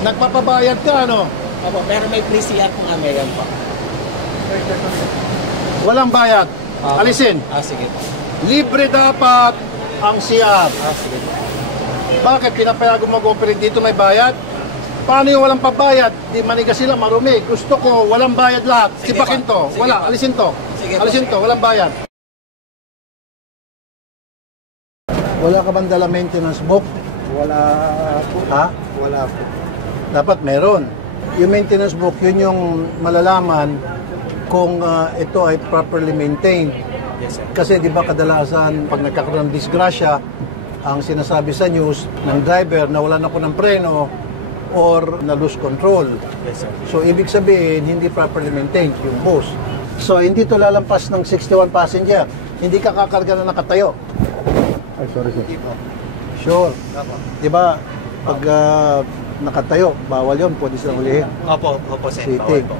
Nagpapabayad ka, ano? Opo, pero may free CR po nga ngayon po. Walang bayad. Alisin. Sige po. Libre dapat ang CR. Sige po. Bakit pinapayagan mag-operate dito may bayad? Paano yung walang pabayad? Di maniga sila, marumi. Gusto ko, walang bayad lahat. Sipakin to. Wala, alisin to. Alisin to, walang bayad. Wala ka bang dala maintenance book? Wala po. Ha? Wala po. Dapat meron. Yung maintenance book, yun yung malalaman kung ito ay properly maintained. Yes, sir. Kasi di ba kadalasan pag nagkakaroon ng disgrasya, ang sinasabi sa news ng driver na wala na po ng preno or na lose control. Yes, sir. So ibig sabihin, hindi properly maintained yung bus. So hindi to lalampas ng 61 passenger. Hindi ka kakarga na nakatayo. Ay, sorry sir. Sure. Di ba pag nakatayo, bawal yun, pwede silang ulihin. Opo, sir. Sitting. Po.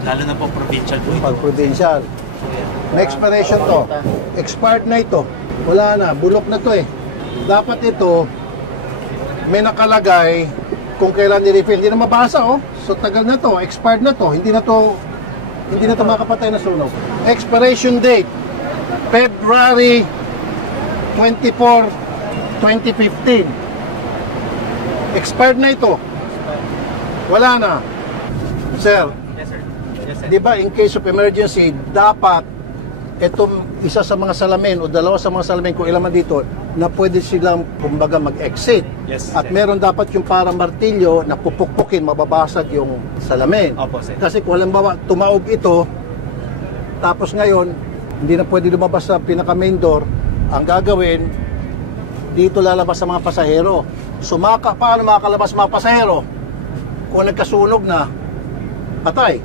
Lalo na po provincial po ito. Pag provincial. May expiration to. Expired na ito. Wala na. Bulok na to eh. Dapat ito, may nakalagay kung kailan ni-refill. Hindi na mabasa oh. So tagal na to. Expired na to. Hindi na to makapatay na sunog. Expiration date, February 24, 2015. Expired na ito. Wala na. Sir, Yes, sir. Yes, sir. di ba in case of emergency, dapat itong isa sa mga salamin o dalawa sa mga salamin kung ilan man dito na pwede silang kumbaga mag-exit. Yes, At sir. meron dapat yung parang martilyo na pupukpukin, mababasag yung salamin. Opo, sir. Kasi kung halimbawa tumaob ito, tapos ngayon, hindi na pwede lumabas sa pinaka-main door, ang gagawin, dito lalabas sa mga pasahero. Paano makakalabas mga pasahero? Kung nagkasunog na, patay.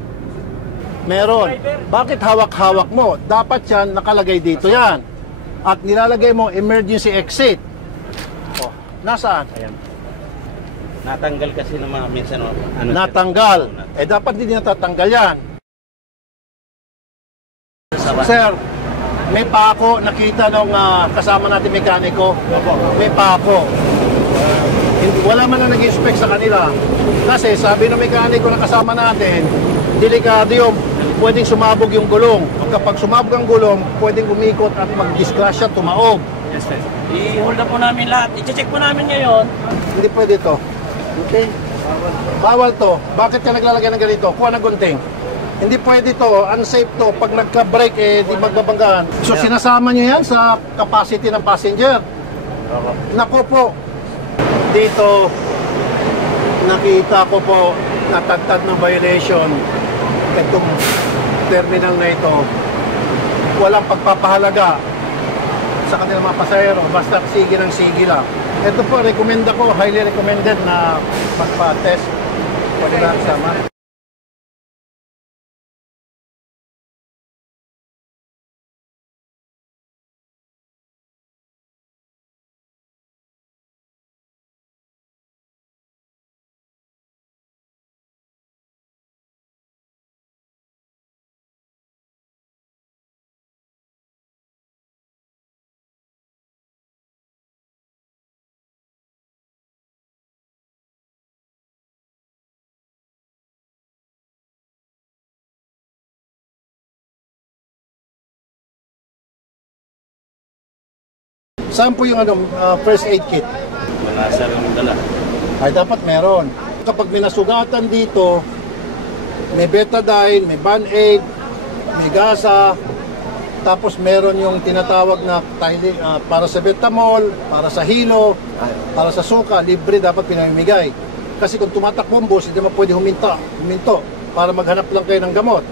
Meron. Bakit hawak-hawak mo? Dapat yan, nakalagay dito yan. At nilalagay mo emergency exit. Oh, nasaan? Ayan. Natanggal kasi ng mga minsan Natanggal. Dapat hindi natatanggal yan. Sir, may pako nakita nung kasama natin mekaniko. May pako. Wala man na nag-inspect sa kanila. Kasi sabi ng mekaniko na kasama natin, delikado yung pwedeng sumabog yung gulong. Kapag sumabog ang gulong, pwedeng umikot at mag-disgrasya, tumaob. Yes, sir. I-hold up po namin lahat. I-check po namin ngayon. Hindi pwede to. Okay? Bawal to. Bakit ka naglalagay ng ganito? Kuha ng gunting. Hindi pwede to. Unsafe to. Pag nagka-brake, di magbabanggaan. So, sinasama nyo yan sa capacity ng passenger. Naku po. Dito, nakita ko po natagtad ng violation itong terminal na ito. Walang pagpapahalaga sa kanilang mga pasahero. Basta sige ng sige lang. Ito po, recommenda ko, highly recommended na magpa-test. Pwede na sama. Saan po yung first aid kit? Wala sa rin dala. Ay dapat meron. Kapag may nasugatan dito, may betadine, may band-aid, may gasa, tapos meron yung tinatawag na para sa betamol, para sa hilo, para sa suka, libre dapat pinamimigay. Kasi kung tumatakbo ang bus, hindi mo pwede huminto para maghanap lang kayo ng gamot.